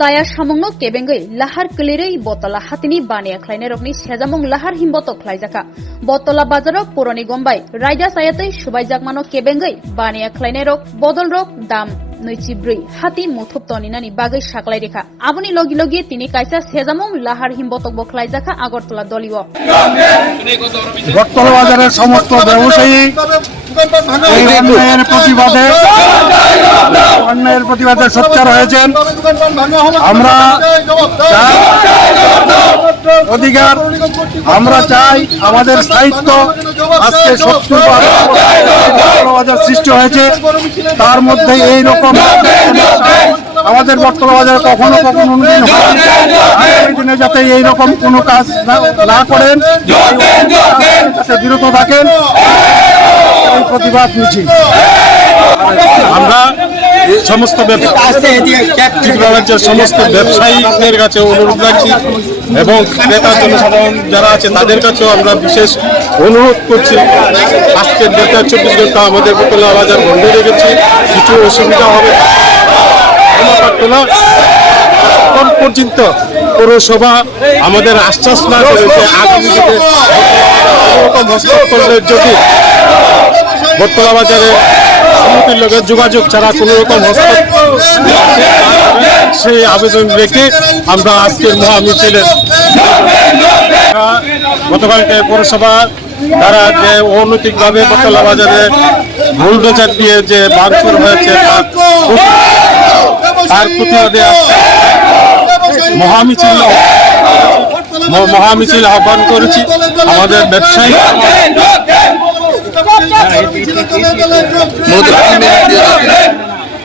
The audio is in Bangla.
Saya samungno kebengai lahar kelirei botola hatini bania khlaine rokni sejamung lahar himboto khlaijaka botola bazarok puroni gombai raida sayatei subaijak mano kebengai bania khlaine rok bodol rok dam noichibrui hati muthub toninani bagai saklai rekha aboni logi logi tini kaisa sejamung lahar himbotok bo khlaijaka Agartala দলীয় বটতলা বাজারের সমস্ত ব্যবসায়ী এই অন্যায়ের প্রতিবাদে সোচ্চার হয়েছেন। আমরা অধিকার, আমরা চাই আমাদের স্থায়িত্ব। আজকে 70 বাজার সৃষ্টি হয়েছে, তার মধ্যে এই রকম আমাদের বটতলা বাজারে কখনো কখনো আগামী দিনে যাতে এইরকম কোনো কাজ না করেন, যাতে বিরত থাকেন, এই প্রতিবাদ মিছিল। আমরা সমস্ত সমস্ত ব্যবসায়ীদের কাছে অনুরোধ রাখছি এবং ক্রেতা জনসাধারণ যারা আছে তাদের কাছেও আমরা বিশেষ অনুরোধ করছি। আজকে 24 ঘন্টা আমাদের বটতলা বাজার বন্ধ রেখেছি, কিছু অসুবিধা হবে এখন পর্যন্ত পৌরসভা আমাদের আশ্বাস না করেছে আগামী দিনে কোনোরকম হস্তক্ষেপ করলে যদি বটতলা বাজারে সমিতির লোকের যোগাযোগ ছাড়া কোনো রকম হস্তক্ষেপ সেই আবেদন রেখে আমরা আজকের মহামিছিলের গতকালকে পৌরসভা তারা যে অনৈতিকভাবে বটতলা বাজারে ভুল বিচার দিয়ে যে ভাঙচুর হয়েছে তার প্রতিবাদে মহামিছিল আহ্বান করেছি। আমাদের ব্যবসায়ী